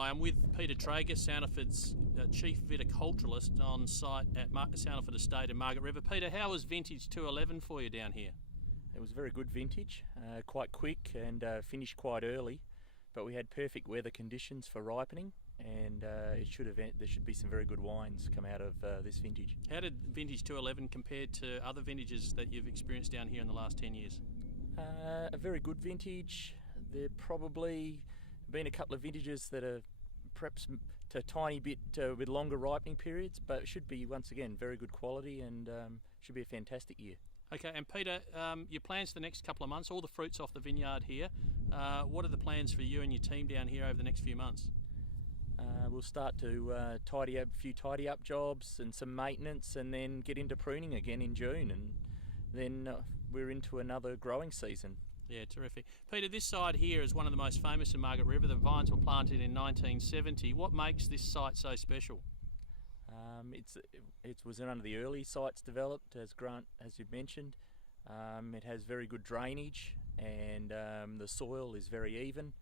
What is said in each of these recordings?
Hi, I'm with Peter Traeger, Sandaford's Chief Viticulturist on site at Sandaford Estate Margaret River. Peter, how was vintage 211 for you down here? It was a very good vintage, quite quick and finished quite early, but we had perfect weather conditions for ripening, and there should be some very good wines come out of this vintage. How did vintage 211 compare to other vintages that you've experienced down here in the last 10 years? A very good vintage. There probably been a couple of vintages that are perhaps a tiny bit with longer ripening periods, but it should be, once again, very good quality and should be a fantastic year. Okay, and Peter, your plans for the next couple of months, all the fruit's off the vineyard here. What are the plans for you and your team down here over the next few months? We'll start to tidy up a few tidy-up jobs and some maintenance, and then get into pruning again in June, and then we're into another growing season. Yeah, terrific. Peter, this side here is one of the most famous in Margaret River. The vines were planted in 1970. What makes this site so special? It was one of the early sites developed, as Grant, as you mentioned. It has very good drainage, and the soil is very even.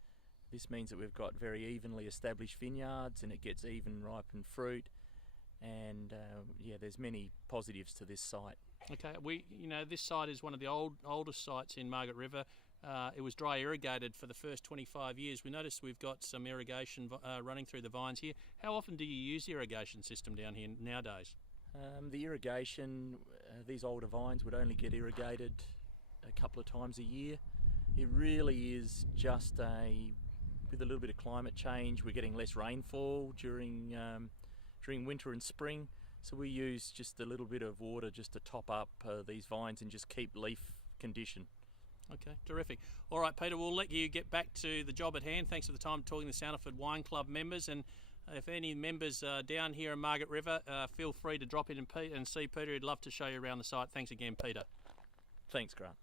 This means that we've got very evenly established vineyards, and it gets even ripened fruit. And there's many positives to this site. Okay, this site is one of the oldest sites in Margaret River. It was dry irrigated for the first 25 years. We noticed we've got some irrigation running through the vines here. How often do you use the irrigation system down here nowadays? The irrigation, these older vines would only get irrigated a couple of times a year. It really is just with a little bit of climate change, we're getting less rainfall during winter and spring, so we use just a little bit of water just to top up these vines and just keep leaf condition. Okay, terrific. All right, Peter, we'll let you get back to the job at hand. Thanks for the time talking to Sandaford Wine Club members, and if any members down here in Margaret River, feel free to drop in and see Peter. He'd love to show you around the site. Thanks again, Peter. Thanks, Grant.